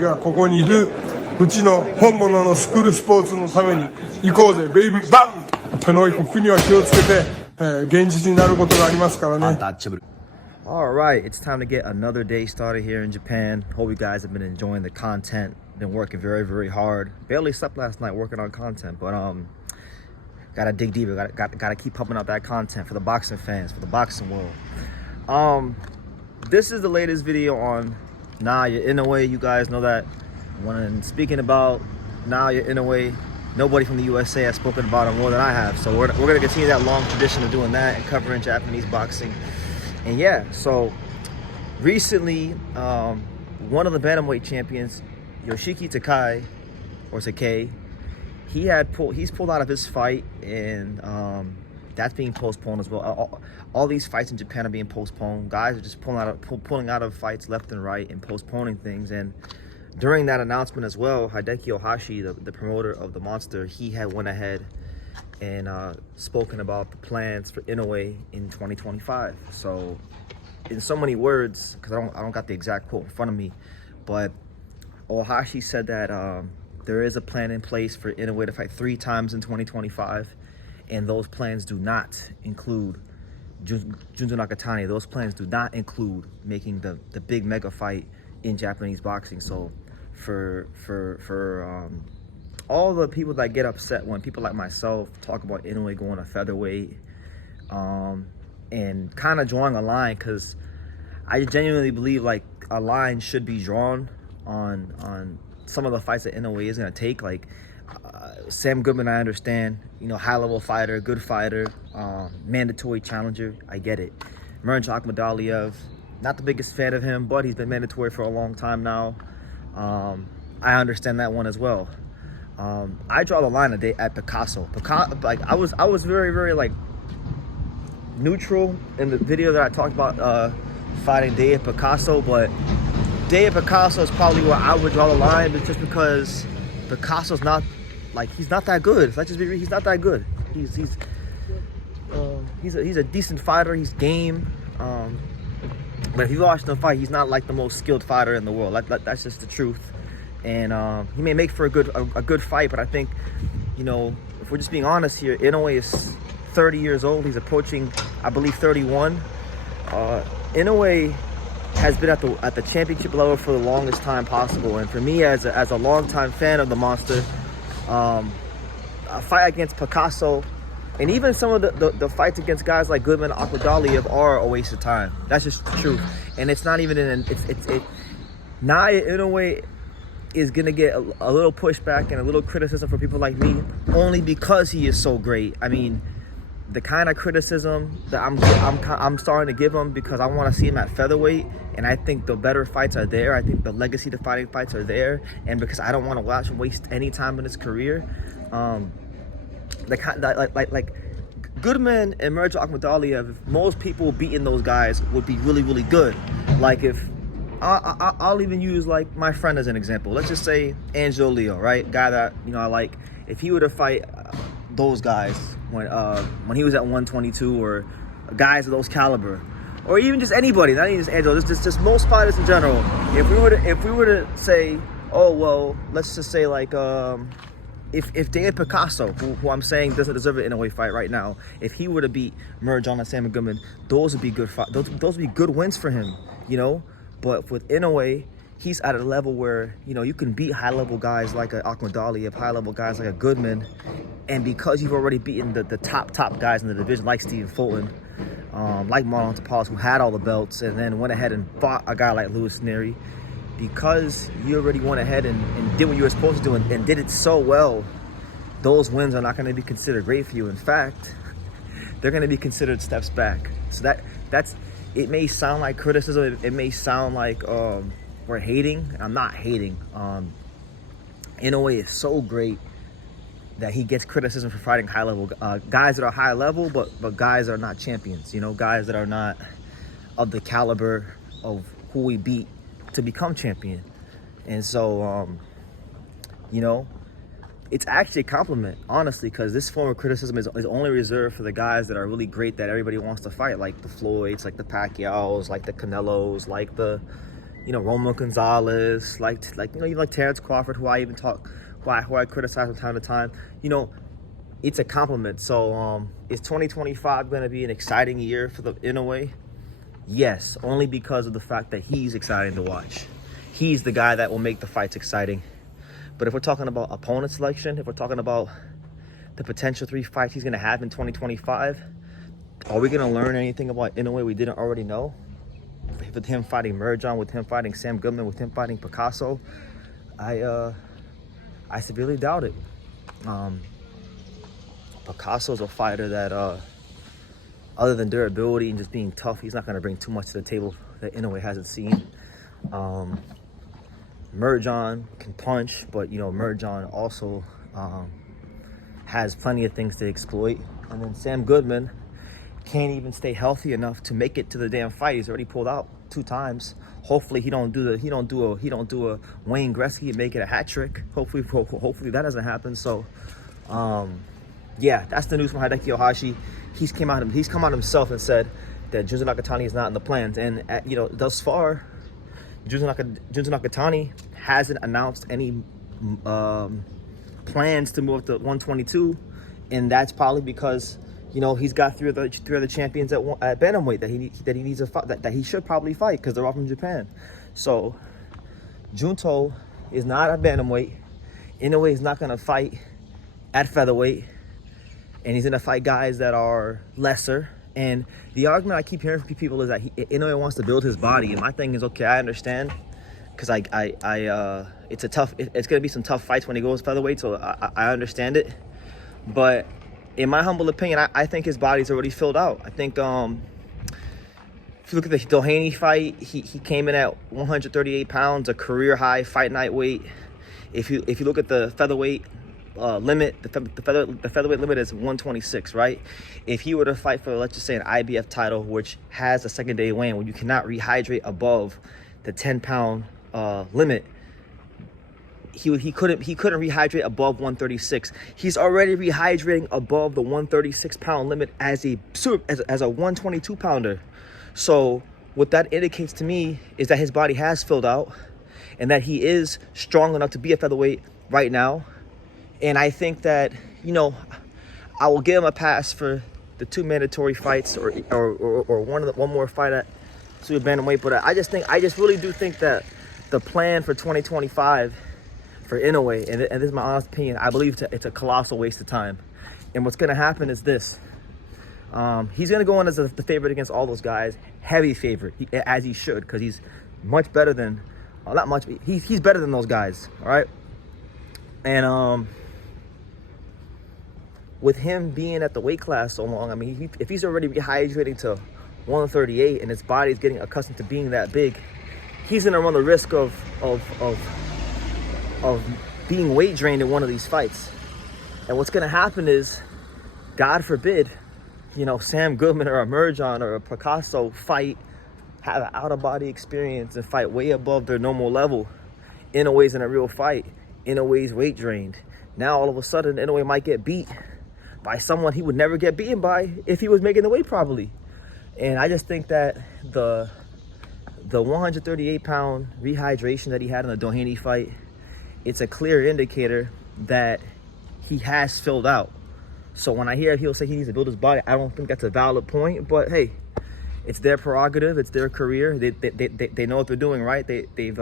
がここにいるうちの本物のスクールスポーツのために行こうぜベイビーバンこの国は気をつけて、現実になることがありますからね。Alright, it's time to get another day started here in Japan. Hope you guys have been enjoying the content. Been working very hard. Barely slept last night working on content, but gotta dig deeper. Gotta keep pumping out that content for the boxing fans, for the boxing world. This is the latest video on Naoya Inoue. You guys know that when speaking about Naoya Inoue, nobody from the USA has spoken about him more than I have. So we're gonna continue that long tradition of doing that and covering Japanese boxing. And yeah, so recently, one of the bantamweight champions, Yoshiki Takai, or Takei, he's pulled out of his fight, and that's being postponed as well. All these fights in Japan are being postponed. Guys are just pulling out of fights left and right and postponing things. And during that announcement as well, Hideki Ohashi, the promoter of the Monster, he had went ahead and spoken about the plans for Inoue in 2025. So in so many words, because I don't got the exact quote in front of me, but Ohashi said that there is a plan in place for Inoue to fight 3 times in 2025, and those plans do not include Junto Nakatani. Those plans do not include making the big mega fight in Japanese boxing. So for all the people that get upset when people like myself talk about Inoue going to featherweight, and kind of drawing a line, because I genuinely believe like a line should be drawn on some of the fights that Inoue is going to take. Like Sam Goodman, I understand, you know, high-level fighter, good fighter, mandatory challenger, I get it. Mirza Akhmadaliev, not the biggest fan of him, but he's been mandatory for a long time now. I understand that one as well. I draw the line at Picasso. Like I was very like neutral in the video that I talked about fighting Day at Picasso, but Day at Picasso is probably where I would draw the line, but just because Picasso's not like, he's not that good. Let's just be real, he's not that good. He's a decent fighter. He's game. But if you watch him fight, he's not like the most skilled fighter in the world. That's just the truth. And he may make for a good fight, but I think, you know, if we're just being honest here, Inoue is 30 years old. He's approaching, I believe, 31. Inoue has been at the championship level for the longest time possible, and for me, as a longtime fan of the Monster, a fight against Picasso, and even some of the fights against guys like Goodman and Akhmadaliev are a waste of time. That's just the truth. And it's not even Naoya Inoue is gonna get a little pushback and a little criticism for people like me, only because he is so great. I mean, the kind of criticism that I'm starting to give him, because I want to see him at featherweight, and I think the better fights are there. I think the legacy defining fights are there, and because I don't want to watch him waste any time in his career, like Goodman and Mirza Akhmadaliev, most people beating those guys would be really good. Like if I'll even use like my friend as an example. Let's just say Angelo Leo, right? Guy that, you know, I like. If he were to fight those guys when he was at 122, or guys of those caliber, or even just anybody, not even just Angelo, just most fighters in general. If we were to say, oh well, let's just say like if David Picasso, who I'm saying doesn't deserve it in a way fight right now, if he were to beat Mirza and Sam Goodman, those would be good those would be good wins for him, you know. But with Inoue, he's at a level where, you know, you can beat high-level guys like a Akhmadaliev, high-level guys like a Goodman, and because you've already beaten the top guys in the division, like Stephen Fulton, like Marlon Tapales, who had all the belts, and then went ahead and fought a guy like Louis Neri, because you already went ahead and did what you were supposed to do and did it so well, those wins are not going to be considered great for you. In fact, they're going to be considered steps back. So that's it. May sound like criticism, it may sound like we're hating. I'm not hating. Inoue is so great that he gets criticism for fighting high level guys that are high level, but guys that are not champions, you know, guys that are not of the caliber of who we beat to become champion. And so you know, it's actually a compliment, honestly, because this form of criticism is only reserved for the guys that are really great, that everybody wants to fight, like the Floyds, like the Pacquiaos, like the Canelos, like the you know, Roman Gonzalez, like you know, you like Terrence Crawford, who I criticize from time to time. You know, it's a compliment. So is 2025 going to be an exciting year for the Inoue? Yes, only because of the fact that he's exciting to watch. He's the guy that will make the fights exciting. But if we're talking about opponent selection, if we're talking about the potential 3 fights he's going to have in 2025, are we going to learn anything about Inoue we didn't already know? With him fighting Merjan, with him fighting Sam Goodman, with him fighting Picasso, I severely doubt it. Picasso's a fighter that, other than durability and just being tough, he's not going to bring too much to the table that Inoue hasn't seen. Merjan can punch, but you know, Merjan also has plenty of things to exploit. And then Sam Goodman can't even stay healthy enough to make it to the damn fight. He's already pulled out 2 times. Hopefully he don't do a Wayne Gretzky and make it a hat trick. Hopefully that doesn't happen. So yeah, that's the news from Hideki Yohashi. He's come out himself and said that Junto Nakatani is not in the plans. And you know, thus far, Junto Nakatani hasn't announced any plans to move up to 122, and that's probably because, you know, he's got three other champions at bantamweight that he needs to fight, that he should probably fight because they're all from Japan. So Junto is not a bantamweight. Inoue is not going to fight at featherweight, and he's going to fight guys that are lesser. And the argument I keep hearing from people is that Inoue wants to build his body, and my thing is, okay, I understand, because it's going to be some tough fights when he goes featherweight, so I understand it. But in my humble opinion, I think his body's already filled out. I think if you look at the Doheny fight, he came in at 138 pounds, a career high fight night weight. If you look at the featherweight limit, the featherweight limit is 126, right? If he were to fight for, let's just say, an IBF title, which has a second day weigh-in, where you cannot rehydrate above the 10-pound limit, he couldn't rehydrate above 136. He's already rehydrating above the 136-pound limit as a 122-pounder. So what that indicates to me is that his body has filled out, and that he is strong enough to be a featherweight right now. And I think that, you know, I will give him a pass for the 2 mandatory fights, or one more fight at super bantamweight. But I just really do think that the plan for 2025 for Inoue, and this is my honest opinion, I believe it's a colossal waste of time. And what's going to happen is this. He's going to go in as the favorite against all those guys, heavy favorite, as he should, because he's much better than, well, not much, he's better than those guys, all right? And with him being at the weight class so long, I mean, if he's already rehydrating to 138 and his body's getting accustomed to being that big, he's going to run the risk of being weight drained in one of these fights. And what's going to happen is, God forbid, you know, Sam Goodman or a Merjan or a Picasso have an out-of-body experience and fight way above their normal level. Inoue's in a real fight. Inoue's weight drained. Now all of a sudden, Inoue might get beat by someone he would never get beaten by if he was making the weight properly. And I just think that the 138-pound rehydration that he had in the Doheny fight, it's a clear indicator that he has filled out. So when I hear he'll say he needs to build his body, I don't think that's a valid point. But hey, it's their prerogative, it's their career. They know what they're doing, right? They've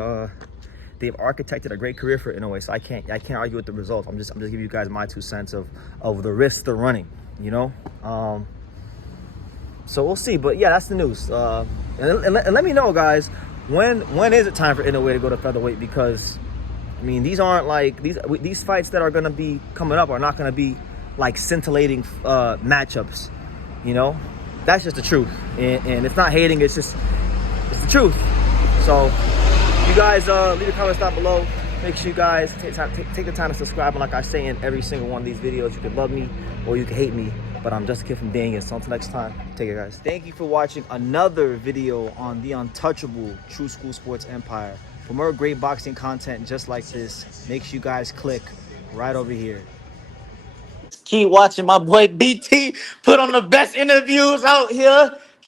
architected a great career for Inoue, so I can't argue with the results. I'm just giving you guys my 2 cents of the risks they're running, you know. So we'll see. But yeah, that's the news. And let me know, guys, when is it time for Inoue to go to featherweight? Because I mean, these aren't like these fights that are going to be coming up are not going to be like scintillating matchups, you know. That's just the truth, and it's not hating, it's the truth. So you guys leave your comments down below. Make sure you guys take the time to subscribe, and like I say in every single one of these videos, you can love me or you can hate me, but I'm just a kid from Daniel. So until next time, take care, guys. Thank you for watching another video on the untouchable True School Sports Empire. For more great boxing content just like this, make sure you guys click right over here. Keep watching my boy BT put on the best interviews out here.